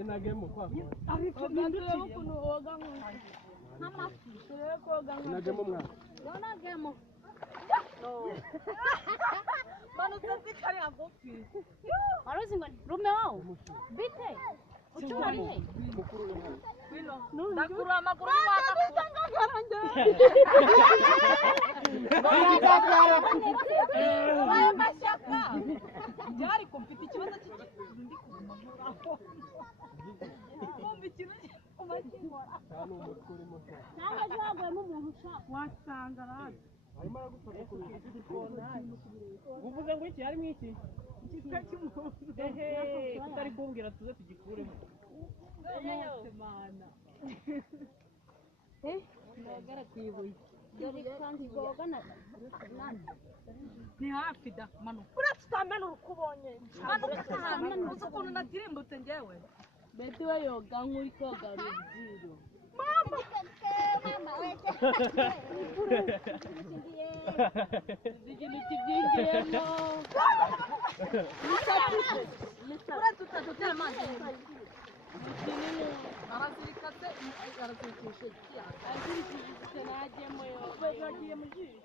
inagemo kwa ariko nindure ukuntu woga nk'amafi turebe koga inagemo mwana yonagemo no manu tsikari agofi arozi ngo Romeo bite ucyari he ndakuru amaguru wakagaranje waye mashaka byari ko mfite ikibazo ndi kumagura kumva ikintu umatimora cyane umutwe urimo cyangwa jagwe n'umuntu ushaka wasanga radi arimo aragufata ku gikona uvuze ngo iki harimo iki igika cy'umuntu ehe utari kumbwira tuze tugikuremo mana nogara kwibuye dore kandi bogana ni hafi da manuka uretse utamena urukubonye manuka uzi ukuntu natirimbutse njyewe beti we yoga nk'uri koga ruziro mama wete ikintu kibyinjiyemo uretse utatutera amazi kinini arazirikatse arazirikishe azirikishe najyemo yo yagiye mu jisho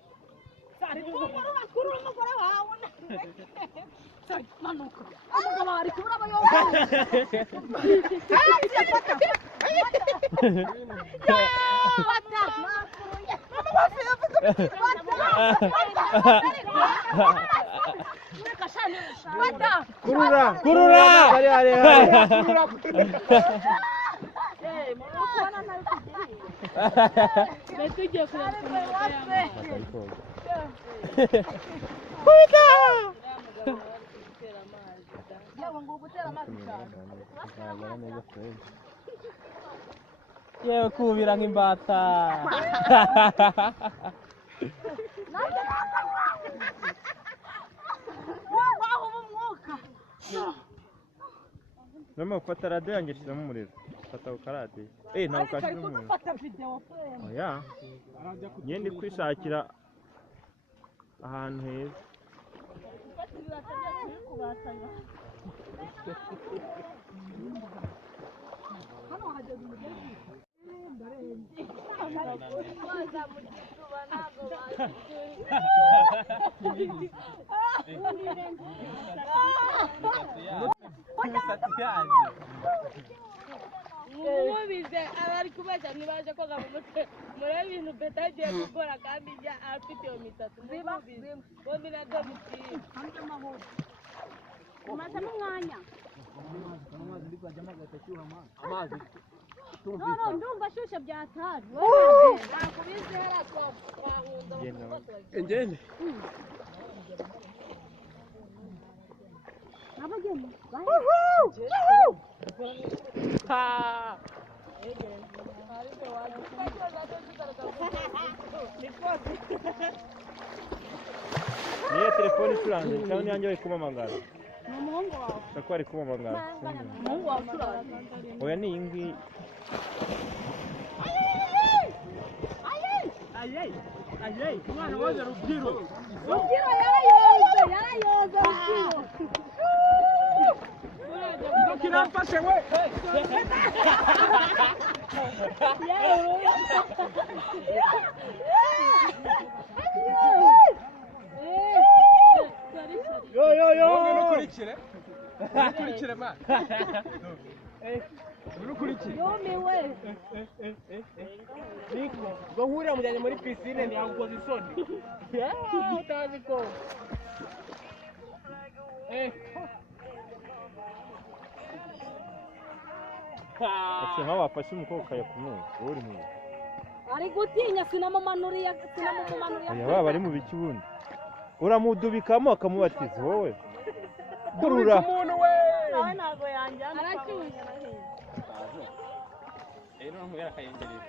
kuri umugore wawe manuka umugabo ari kubura abayobozi kurura tugiye kureba yewe kubira nk'imbata Mama ufata radio yanjye shiramo umuriro. Fata ukaradi. Ntabwo kashira umuriro. Oya. Ngende kwishakira ahantu heza. Mubize abari kubaza nibaje koga mu mutwe muri ibintu betagiye gukora kandi ya afite iyo mitatu mubize bombi na dobiti hanze mahoro umaze n'umwanya amazi ndikajya amazi amazi no ndumva shusha byatari nakubize haratwa kwahunda ngende abageni ha Niyo telefone icuranze cyangwa niyanjye bari kumamagara. n'umuhungu wawe Sako bari kumamagara. umuhungu wawe ucuranze Oya ni ingi. Ayey umwana waje rubwiro yarayoza rubwiro kirafashe we nukurikire ma nukurikire yumiwe niko ngo nkure mujyanye muri piscine ntiyagukoze isoni utazi ko Ese nka wafashe umukobwa yakumwe. Uri mu. ari gutinya sinamumanuriye Oya baba ari mu biki bundi. Uramudubikamo akamubatiza wowe. Kurura. umuntu we nawe ntago yanjyana aracyuye no nkubera akayengereza